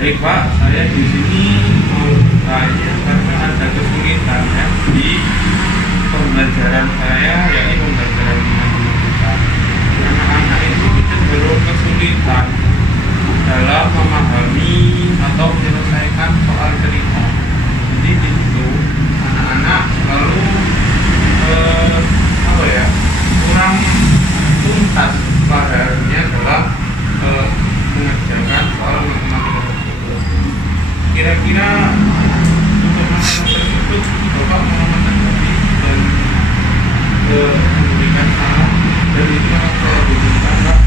Baik Pak, saya di sini mau tanya karena ada kesulitan ya di pembelajaran saya, yakni pembelajaran matematika. Anak-anak itu cenderung kesulitan dalam memahami atau menyelesaikan soal cerita. Jadi di situ anak-anak selalu kurang tuntas padahalnya dalam mengerjakan soal matematika tersebut. Kira-kira untuk masalah tersebut Bapak mau menanggapi dan memberikan saran dan itu akan saya butuhkan Pak.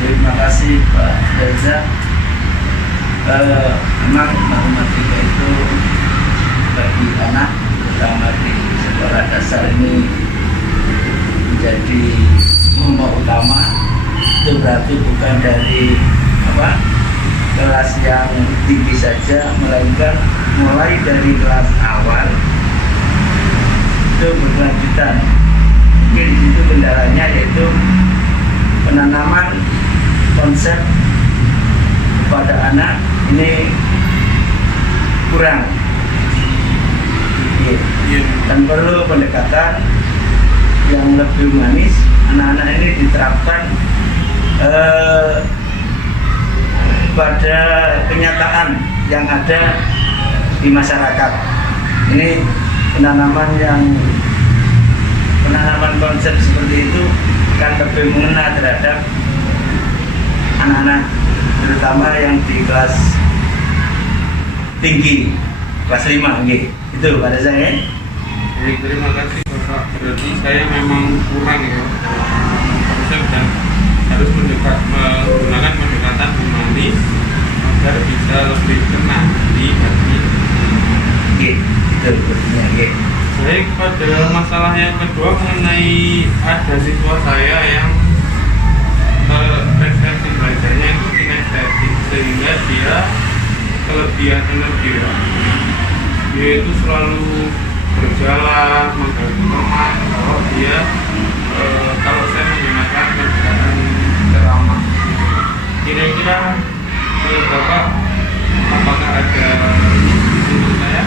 Terima kasih Pak Reza. Memang matematika itu bagi anak terutama di sekolah dasar ini menjadi momok utama. Itu berarti bukan dari kelas yang tinggi saja, melainkan mulai dari kelas awal itu berkelanjutan. Mungkin di situ kendalanya yaitu penanaman konsep kepada anak ini kurang, dan perlu pendekatan yang lebih manis. Anak-anak ini diterapkan pada kenyataan yang ada di masyarakat. Ini penanaman konsep seperti itu kan lebih mengena terhadap anak-anak, terutama yang di kelas tinggi, kelas 5 itu pada saya. Baik, terima kasih Bapak. Berarti saya memang kurang ya konsep dan harus menggunakan pendekatan humanis agar bisa lebih kena di hati. Baik, pada masalah yang kedua mengenai ada siswa saya yang preferensi belajarnya itu kinestetik, sehingga dia kelebihan energi. Dia itu selalu berjalan, mengganti teman, kalau saya menggunakan pendekatan ceramah. Kira-kira Bapak apakah ada untuk saya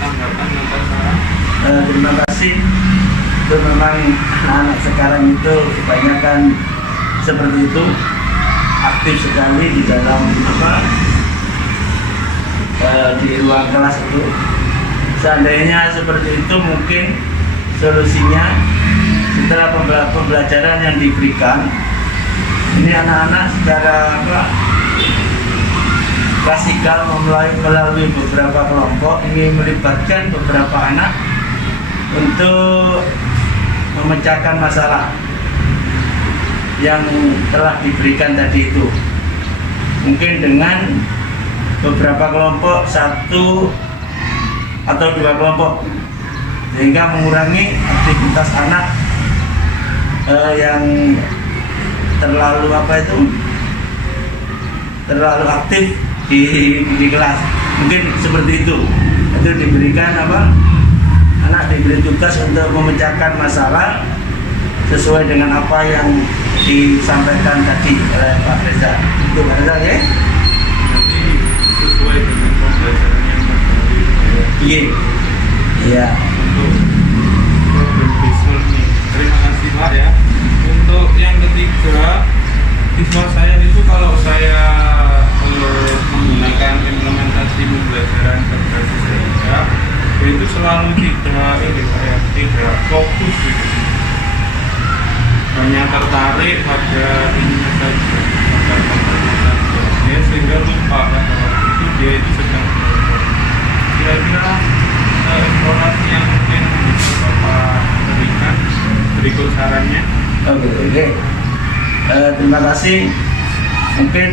tanggapan atau saran? Terima kasih. Itu memang anak-anak sekarang itu kebanyakan seperti itu, aktif sekali di dalam di ruang kelas itu. Seandainya seperti itu, mungkin solusinya setelah pembelajaran yang diberikan ini anak-anak secara klasikal melalui beberapa kelompok ini melibatkan beberapa anak untuk memecahkan masalah yang telah diberikan tadi itu, mungkin dengan beberapa kelompok, 1 atau 2 kelompok, sehingga mengurangi aktivitas anak yang terlalu terlalu aktif di kelas. Mungkin seperti itu diberikan anak diberi tugas untuk memecahkan masalah sesuai dengan apa yang disampaikan tadi oleh Pak Reza. Itu Pak Reza ya? Nanti sesuai dengan pembelajaran yang terbaik. Iya. Untuk problem based nih. Terima kasih Pak ya. Untuk yang ketiga, siswa saya itu kalau saya menggunakan implementasi pembelajaran berbasis kerja, itu selalu tidak fokus gitu. Hanya tertarik pada ininya saja, pada kontennya saja, sehingga lupa pada waktu itu dia itu sedang belajar. Kira-kira eksplorasi yang mungkin bisa Bapak berikan berikut sarannya. Oke. Terima kasih. Mungkin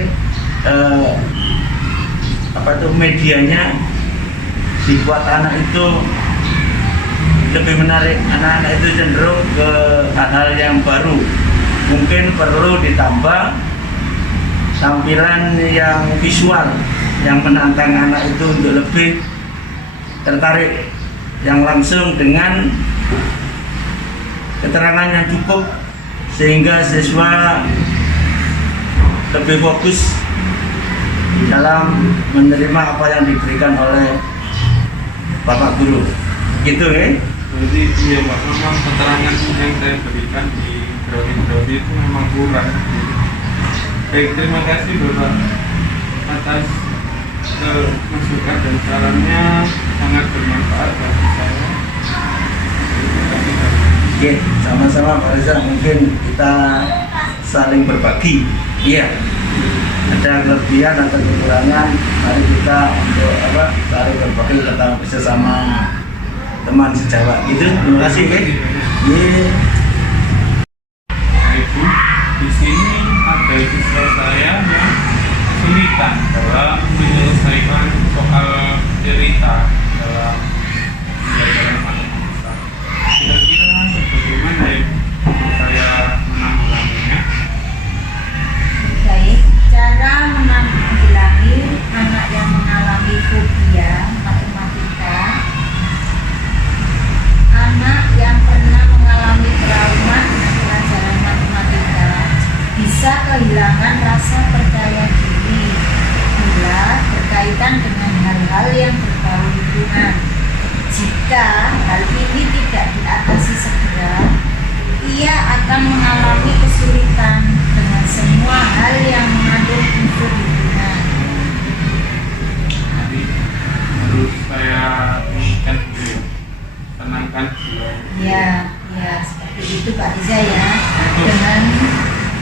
medianya dibuat anak itu lebih menarik. Anak-anak itu cenderung ke hal-hal yang baru. Mungkin perlu ditambah tampilan yang visual yang menantang anak itu untuk lebih tertarik, yang langsung dengan keterangan yang cukup sehingga siswa lebih fokus di dalam menerima apa yang diberikan oleh Bapak Guru. Gitu ya? Berarti iya Pak, memang keterangan yang saya berikan di ground itu memang kurang. Baik, terima kasih Bapak atas masukan dan sarannya, sangat bermanfaat bagi saya. Terima kasih Bapak. Oke, sama-sama Pak Reza. Mungkin kita saling berbagi. Iya. Ada kelebihan atau kekurangan, mari kita untuk saling berbagi tentang bersama teman sejawat. Gitu. Terima kasih ya. Iya. Ibu, di sini ada siswa saya yang kesulitan dalam menyelesaikan soal cerita dalam pembelajaran matematika. Kira-kira bagaimana ya saya menanggulanginya? Baik, cara menanggulangi anak yang mengalami fobia matematika. Anak yang pernah mengalami trauma dengan pelajaran matematika bisa kehilangan rasa percaya diri bila berkaitan dengan hal-hal yang berbau lingkungan. Jika hal ini tidak diatasi segera, ia akan mengalami kesulitan dengan semua hal yang mengandung unsur lingkungan. Jadi harus saya ingatkan dulu, tenangkan dulu. Ya, seperti itu Pak Riza ya. Dengan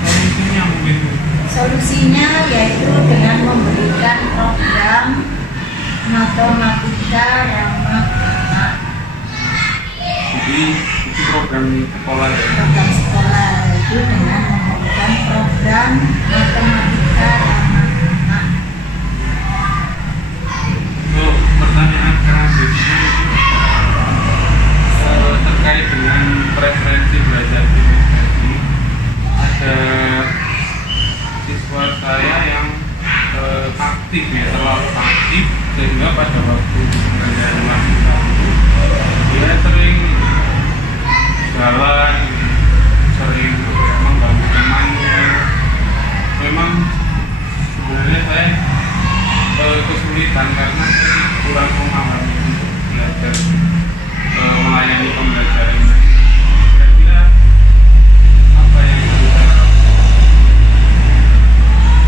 Solusinya mungkin solusinya yaitu dengan memberikan program matematika ramah anak. jadi itu program sekolah ya. Program sekolah itu dengan memberikan program matematika ramah anak. Untuk pertanyaan selanjutnya terkait dengan preferensi belajar kinesthetik, ada siswa saya yang aktif ya, terlalu aktif sehingga pada waktu pembelajaran matematika dia sering jalan, sering mengganggu temannya. Memang sebenarnya saya kesulitan karena kurang memahami untuk belajar melayani pembelajaran. Kira-kira apa yang harus saya lakukan?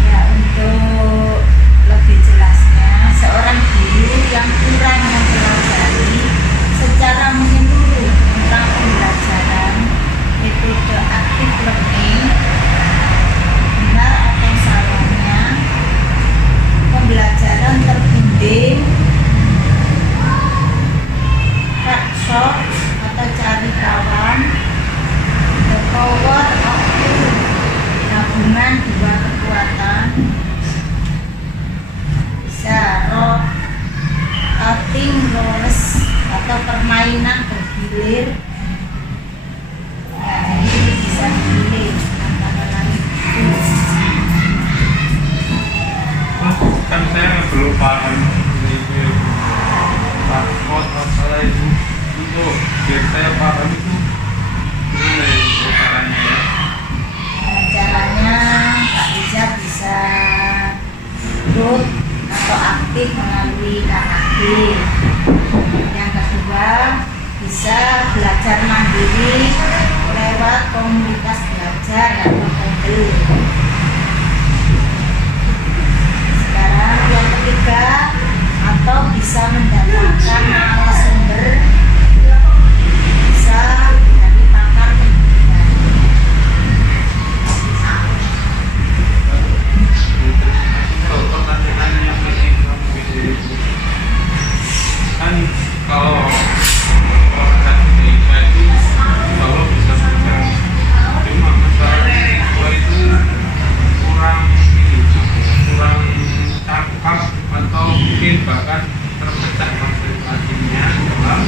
Ya, untuk lebih jelasnya, seorang guru yang kurang mempelajari secara menyeluruh tentang pembelajaran metode active learning, benar atau salahnya pembelajaran terbimbing, workshop atau cari kawan, the power of two, gabungan dua kekuatan, bisa rotating roles atau permainan bergilir. Ya, ini bisa dipilih antara lain itu. Kan saya belum paham itu password masalah itu, untuk biar saya paham itu gimana ya caranya ya? Caranya Pak Riza bisa ikut atau aktif melalui KKB. Yang kedua, bisa belajar mandiri lewat komunitas belajar atau Moodle. Sekarang yang ketiga, atau bisa mendatangkan narasumber, bisa dari pakar pendidikan. Kalau pertanyaan yang ketiga mungkin kan kalau organisasi itu kalau bisa belajar, cuma masalah siswa itu kurang cakap atau mungkin bahkan terpecah konsentrasinya dalam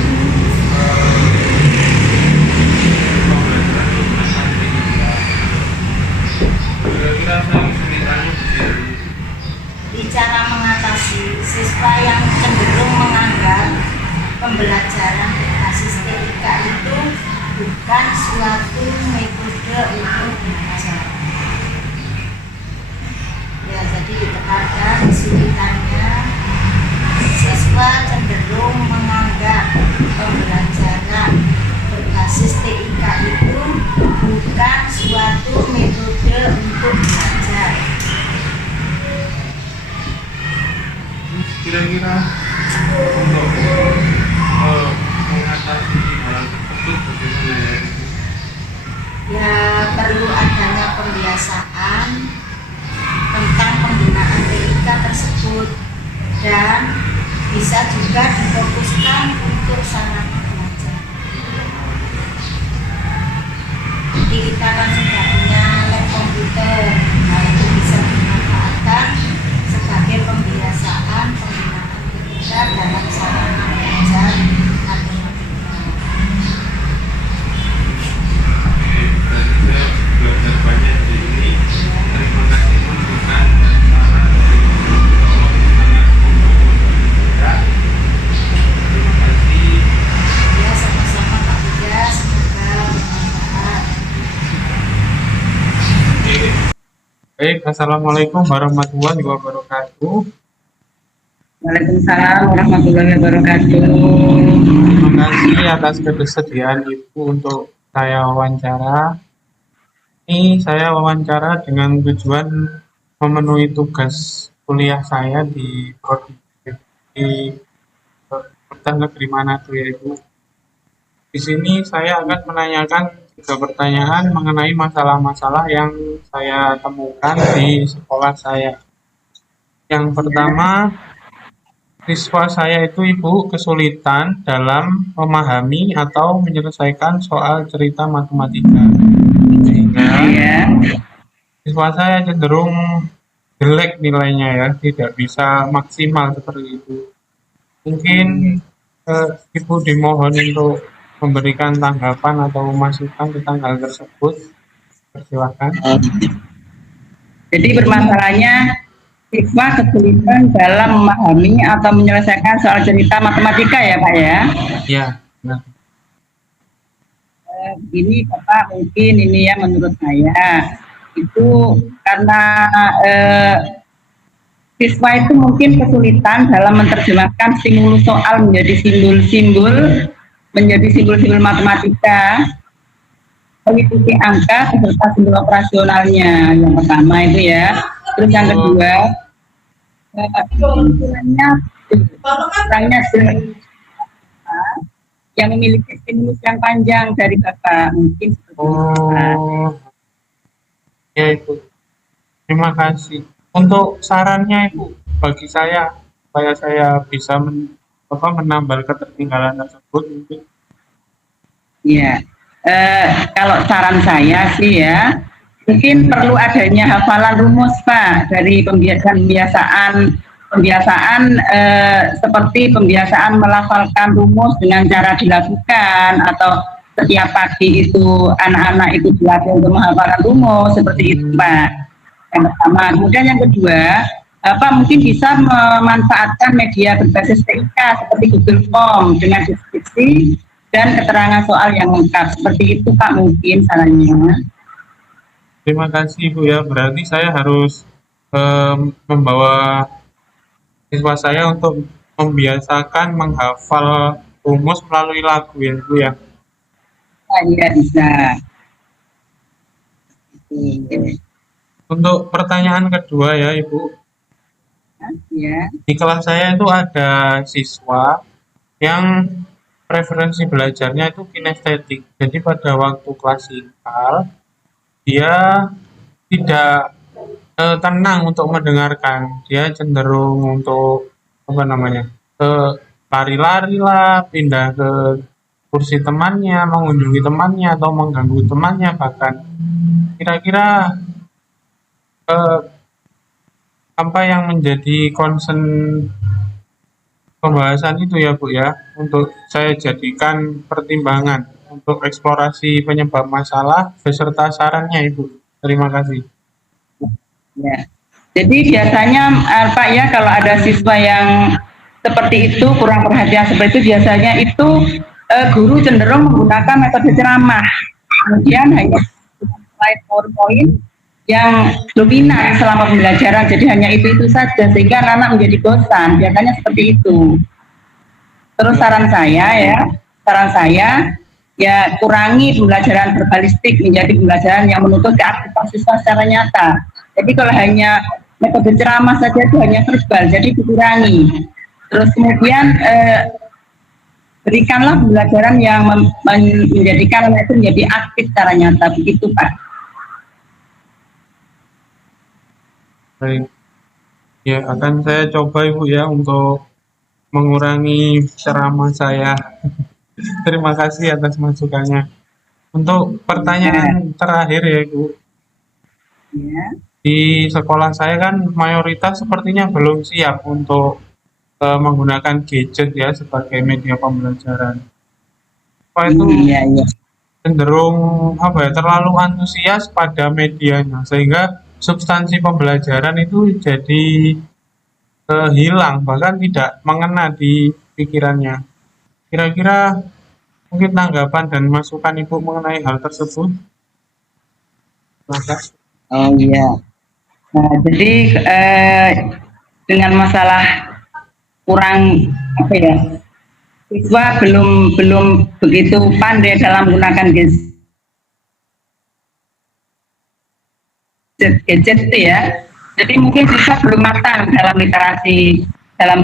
pembelajaran matematika. Kira-kira saya kesulitannya begini. Cara mengatasi siswa yang cenderung menganggap pembelajaran berbasis TIK itu bukan suatu metode untuk belajar. Ya, jadi terkadang siswa kira-kira untuk mengatasi hal tersebut bagaimana ya? Ya, perlu adanya pembiasaan tentang penggunaan TIK tersebut, dan bisa juga difokuskan untuk sarana belajar. Jadi kita kan sudah punya lab komputer, nah itu bisa dimanfaatkan sebagai pembiasaan penggunaan TIK dalam sarana belajar matematika. Oke, berarti saya belajar banyak di sini. Terima kasih masukan dan saran dari tolong sangat membangun saya. Terima kasih. Ya, sama-sama Pak Buya, semoga bermanfaat. Oke. Baik, assalamualaikum warahmatullahi wabarakatuh. Waalaikumsalam warahmatullahi wabarakatuh. Terima kasih atas kebersediaan Ibu untuk saya wawancara. Ini saya wawancara dengan tujuan memenuhi tugas kuliah saya di Universitas Negeri Manado ya Ibu. Di sini saya akan menanyakan 3 pertanyaan mengenai masalah-masalah yang saya temukan di sekolah saya. Yang pertama, siswa saya itu Ibu kesulitan dalam memahami atau menyelesaikan soal cerita matematika. Sehingga Ya, siswa saya cenderung jelek nilainya ya, tidak bisa maksimal seperti itu. Mungkin Ibu dimohon untuk memberikan tanggapan atau masukan tentang hal tersebut. Persilakan. jadi permasalahannya siswa kesulitan dalam memahami atau menyelesaikan soal cerita matematika ya Pak ya. Ya, nah. Ini Bapak, mungkin ini ya menurut saya itu karena siswa itu mungkin kesulitan dalam menerjemahkan stimulus soal menjadi simbol-simbol matematika, mengikuti angka beserta simbol operasionalnya. Yang pertama itu ya. Terus yang kedua, kurangnya yang memiliki stimulus yang panjang dari Bapak, mungkin seperti itu. Ya Ibu. Terima kasih. Untuk sarannya Ibu, bagi saya supaya saya bisa menambal ketertinggalan tersebut mungkin. Ya, kalau saran saya sih ya, mungkin perlu adanya hafalan rumus Pak dari pembiasaan seperti pembiasaan melafalkan rumus dengan cara dilakukan, atau setiap pagi itu anak-anak itu dilatih untuk menghafalkan rumus seperti itu Pak. Yang pertama. Kemudian yang kedua, mungkin bisa memanfaatkan media berbasis TIK seperti Google Form dengan deskripsi dan keterangan soal yang lengkap. Seperti itu Pak mungkin sarannya. Terima kasih Ibu ya. Berarti saya harus membawa siswa saya untuk membiasakan menghafal rumus melalui lagu ya Ibu ya. Iya bisa. Untuk pertanyaan kedua ya Ibu. Ya. Di kelas saya itu ada siswa yang preferensi belajarnya itu kinestetik. Jadi pada waktu klasikal dia tidak tenang untuk mendengarkan. Dia cenderung untuk lari-lari lah, pindah ke kursi temannya, mengunjungi temannya atau mengganggu temannya bahkan. Kira-kira apa yang menjadi concern pembahasan itu ya Bu ya, untuk saya jadikan pertimbangan untuk eksplorasi penyebab masalah beserta sarannya Ibu. Terima kasih. Ya. Jadi biasanya Pak ya, kalau ada siswa yang seperti itu, kurang perhatian seperti itu, biasanya itu guru cenderung menggunakan metode ceramah. Kemudian hanya slide PowerPoint yang dominan selama pembelajaran, jadi hanya itu saja sehingga anak-anak menjadi bosan. Biasanya seperti itu. Terus saran saya ya kurangi pembelajaran verbalistik menjadi pembelajaran yang menuntut keaktifan siswa secara nyata. Jadi kalau hanya metode ceramah saja itu hanya verbal, jadi dikurangi. Terus kemudian berikanlah pembelajaran yang menjadikan anak itu menjadi aktif secara nyata, begitu Pak. Baik. Ya, akan saya coba Ibu ya untuk mengurangi ceramah saya. Terima kasih atas masukannya. Untuk pertanyaan terakhir ya Ibu, Ya. di sekolah saya kan mayoritas sepertinya belum siap untuk menggunakan gadget ya sebagai media pembelajaran. Apa itu Iya, iya. cenderung terlalu antusias pada medianya sehingga substansi pembelajaran itu jadi hilang bahkan tidak mengena di pikirannya. Kira-kira mungkin tanggapan dan masukan Ibu mengenai hal tersebut? Terima kasih. Oh iya. Nah, jadi dengan masalah kurang apa ya, siswa belum begitu pandai dalam menggunakan gadget itu ya. Jadi mungkin siswa belum matang dalam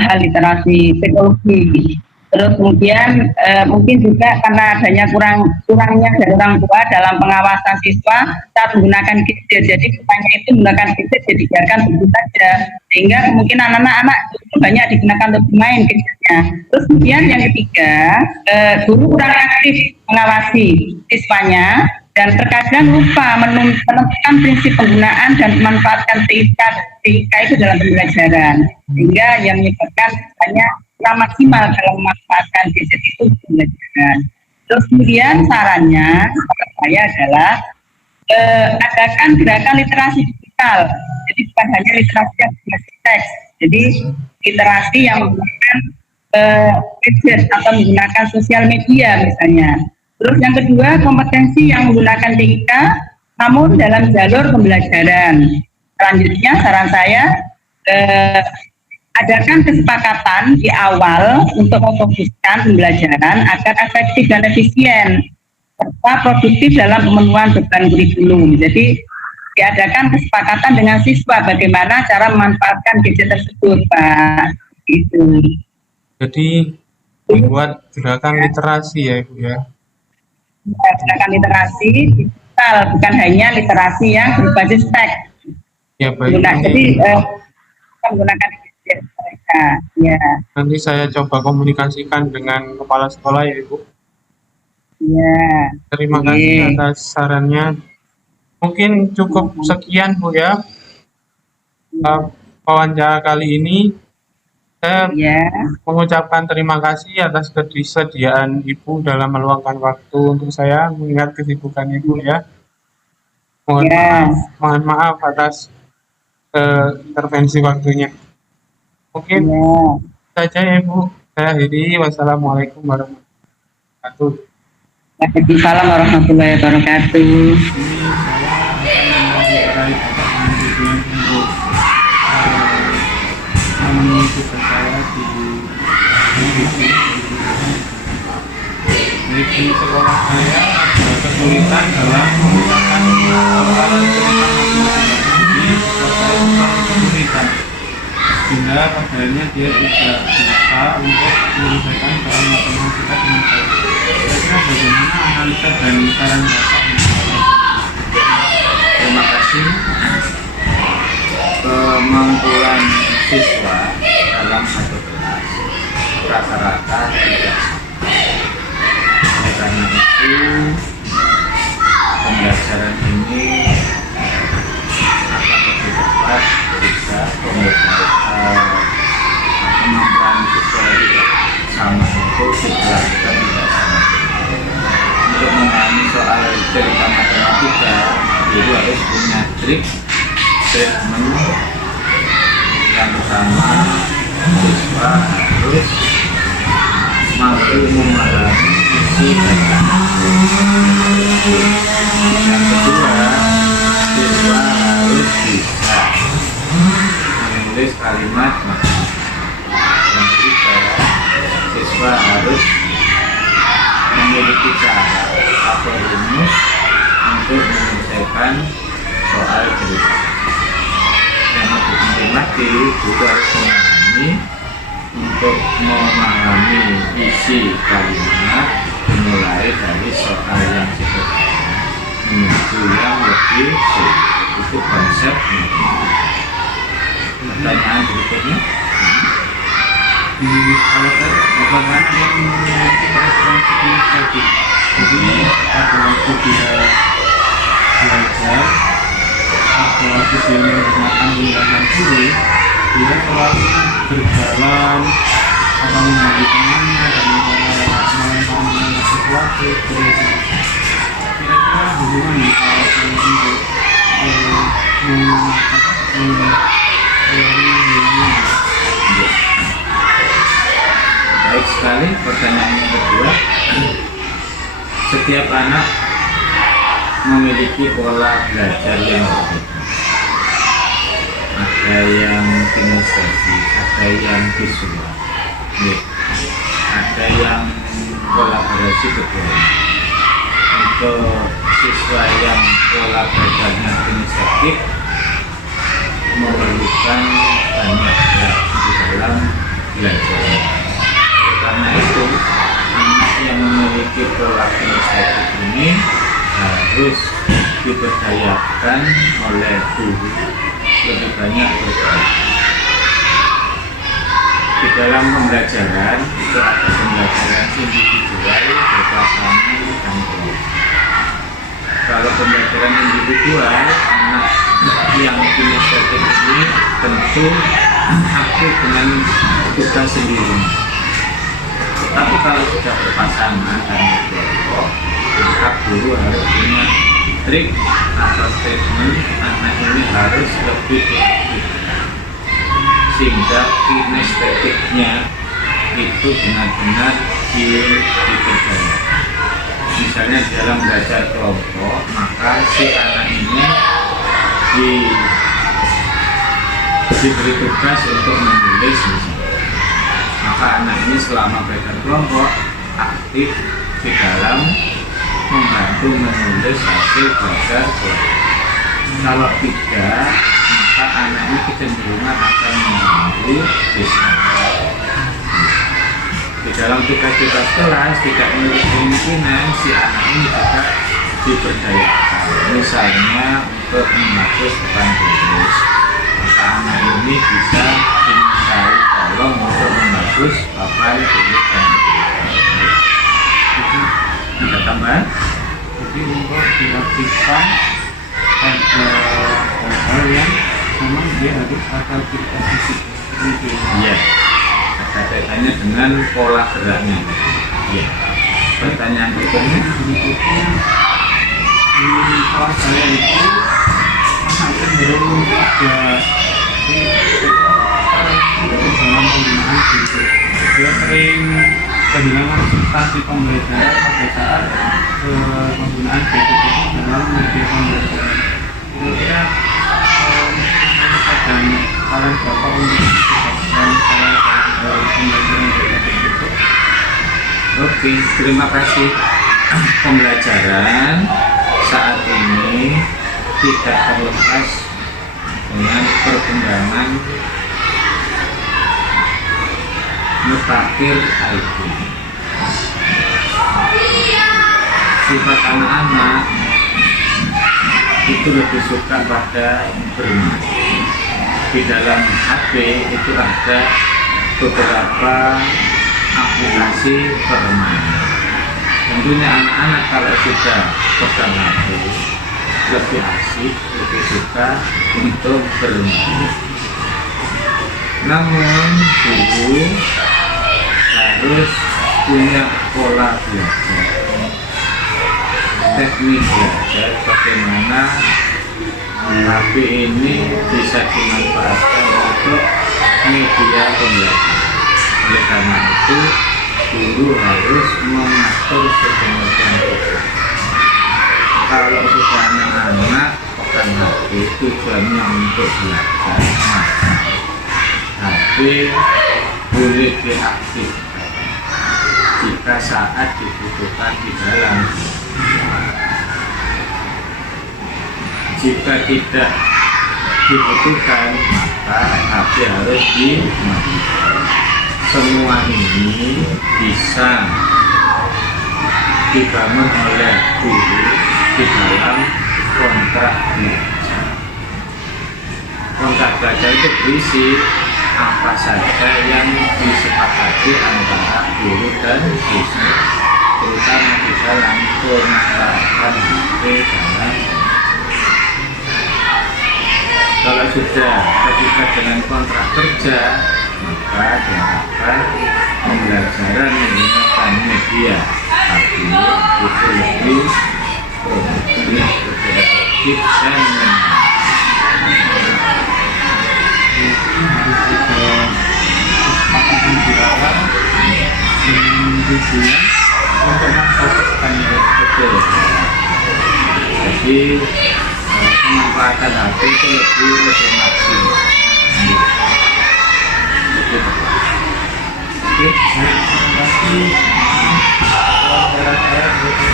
hal literasi teknologi. Terus kemudian mungkin juga karena adanya kurangnya dari orang tua dalam pengawasan siswa saat menggunakan gadget. Jadi rupanya itu menggunakan gadget jadi biarkan begitu saja. Sehingga kemungkinan anak-anak banyak digunakan untuk bermain gadgetnya. Terus kemudian yang ketiga, guru kurang aktif mengawasi siswanya dan terkadang lupa menentukan prinsip penggunaan dan memanfaatkan TIK itu dalam pembelajaran, sehingga yang menyebabkan hanya kurang maksimal dalam memanfaatkan gadget itu di pembelajaran. Terus kemudian sarannya menurut saya adalah adakan gerakan literasi digital, jadi bukan hanya literasi yang berbasis teks, jadi literasi yang menggunakan gadget atau menggunakan sosial media misalnya. Terus yang kedua, kompetensi yang menggunakan TIK namun dalam jalur pembelajaran. Selanjutnya saran saya adakan kesepakatan di awal untuk memfokuskan pembelajaran agar efektif dan efisien serta produktif dalam pemenuhan beban kurikulum. Jadi diadakan kesepakatan dengan siswa bagaimana cara memanfaatkan gadget tersebut, Pak. Itu. Jadi membuat gerakan literasi ya Ibu ya. Gerakan literasi digital, bukan hanya literasi yang berbasis teks. Ya baik. Jadi menggunakan gadget mereka. Ya. Nanti saya coba komunikasikan dengan kepala sekolah ya Ibu. Ya. Terima kasih atas sarannya. Mungkin cukup sekian Bu ya. Wawancara kali ini saya mengucapkan terima kasih atas kesediaan Ibu dalam meluangkan waktu untuk saya mengingat kesibukan Ibu ya. Mohon maaf atas intervensi waktunya. Mungkin saja ya Ibu. Saya akhiri. Wassalamualaikum warahmatullahi wabarakatuh. Waalaikumsalam warahmatullahi wabarakatuh. Memenuhi tugas saya di sekolah saya ada kesulitan dalam menggunakan soal cerita matematika kesulitan sehingga padanya dia tidak bisa untuk menyelesaikan soal matematika dengan baik. Kira-kira bagaimana analisa dan saran Bapak? Terima kasih. Kemampuan siswa dalam satu kelas rata-rata tidak sama. Oleh karena itu pembelajaran ini akan lebih tepat jika kemampuan siswa tidak sama itu dijelaskan tidak sama. Untuk memahami soal cerita matematika, guru harus punya treatment. Yang pertama, siswa harus mampu memahami isi dan yang kedua, siswa harus bisa menulis kalimat maksud. Yang ketiga, siswa harus memiliki cara atau rumus untuk menyelesaikan soal cerita. Yang lebih penting lagi, guru harus memahami untuk memahami isi kalimat dimulai dari soal yang sederhana menuju yang lebih sulit. Itu konsep. Pertanyaan berikutnya. Kalau bagaimana dia memiliki preferensi kinestetik, jadi pada waktu dia belajar, pada waktu dia menggunakan menggunakan sulit, dia selalu berjalan atau menjadi temannya dan melempar sesuatu. Kira-kira hubungan kalau untuk Baik sekali. Pertanyaan yang kedua, setiap anak memiliki pola belajar yang berbeda. Ada yang kinestetik, ada yang visual, ada yang kolaborasi kedua. Untuk siswa yang pola belajarnya kinestetik memerlukan banyak gerak di dalam belajar. Karena itu anak yang memiliki pola kinestetik ini harus diberdayakan oleh guru lebih banyak bergerak. Di dalam pembelajaran itu ada pembelajaran individual, berpasangan, dan kelompok. Kalau pembelajaran individual, anak yang kinestetik ini tentu aktif dengan tugas sendiri. Tapi kalau sudah berpasangan dan berkelompok, maka guru harus punya trik atau statement anak ini harus lebih diaktifkan sehingga kinestetiknya itu benar-benar diperdayakan. Misalnya dalam belajar kelompok, maka si anak ini diberi tugas untuk menulis misalnya. Maka anak ini selama belajar kelompok aktif di dalam membantu menulis hasil belajar kelompok. Kalau tidak, maka anak ini kecenderungan akan mengganggu diskusi. Di dalam tugas-tugas kelas tidak menulis kemungkinan si anak ini juga diberdayakan. Misalnya untuk menghapus depan tulis, maka anak ini bisa dimintai tolong untuk menghapus papan tulis dan jadi ada tambahan? jadi untuk diaktifkan pada hal yang memang dia harus ada aktivitas fisik seperti itu. Iya. Ada kaitannya dengan pola geraknya. Iya. Pertanyaan berikutnya. Di kelas saya itu anak cenderung ada dalam penggunaan gitu. Dia sering kehilangan substansi pembelajaran pada saat penggunaan gadget itu dalam media pembelajaran. Kira-kira dan kalian berapa untuk dan pembelajaran gadget itu? Oke, terima kasih. Pembelajaran saat ini tidak terlepas dengan perkembangan mutakhir IT. Sifat anak-anak itu lebih suka pada bermain. Di dalam HP itu ada beberapa aplikasi permainan. Tentunya anak-anak kalau sudah pegang HP lebih asik, lebih suka untuk bermain. Namun guru harus punya pola belajar, teknik belajar bagaimana HP ini bisa dimanfaatkan untuk media pembelajaran. Oleh karena itu guru harus mengatur sedemikian rupa. Kalau sudah anak-anak pegang HP tujuannya untuk belajar, maka HP boleh diaktifkan jika saat dibutuhkan di dalam. Jika tidak dibutuhkan, maka HP harus dimatikan. semua ini bisa dibangun oleh guru di dalam kontrak belajar. Kontrak belajar itu berisi apa saja yang disepakati antara guru dan siswa, terutama di dalam pemanfaatan HP dalam. Kalau sudah terikat dengan kontrak kerja, maka diharapkan pembelajaran menggunakan media audio itu lebih produktif, lebih efektif dan kesepakatan di awal tujuan untuk memanfaatkan betul. Jadi pemanfaatan HP itu lebih maksimal. Oke, baik, terima kasih wawancara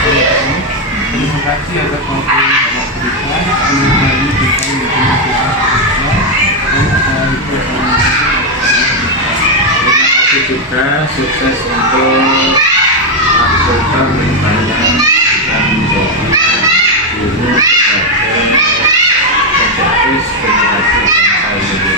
saya ini. Terima kasih atas waktu yang diberikan. Kembali kita terima kasih juga, sukses untuk program pengembangan dan menjadi guru sebagai pencetus generasi bangsa Indonesia.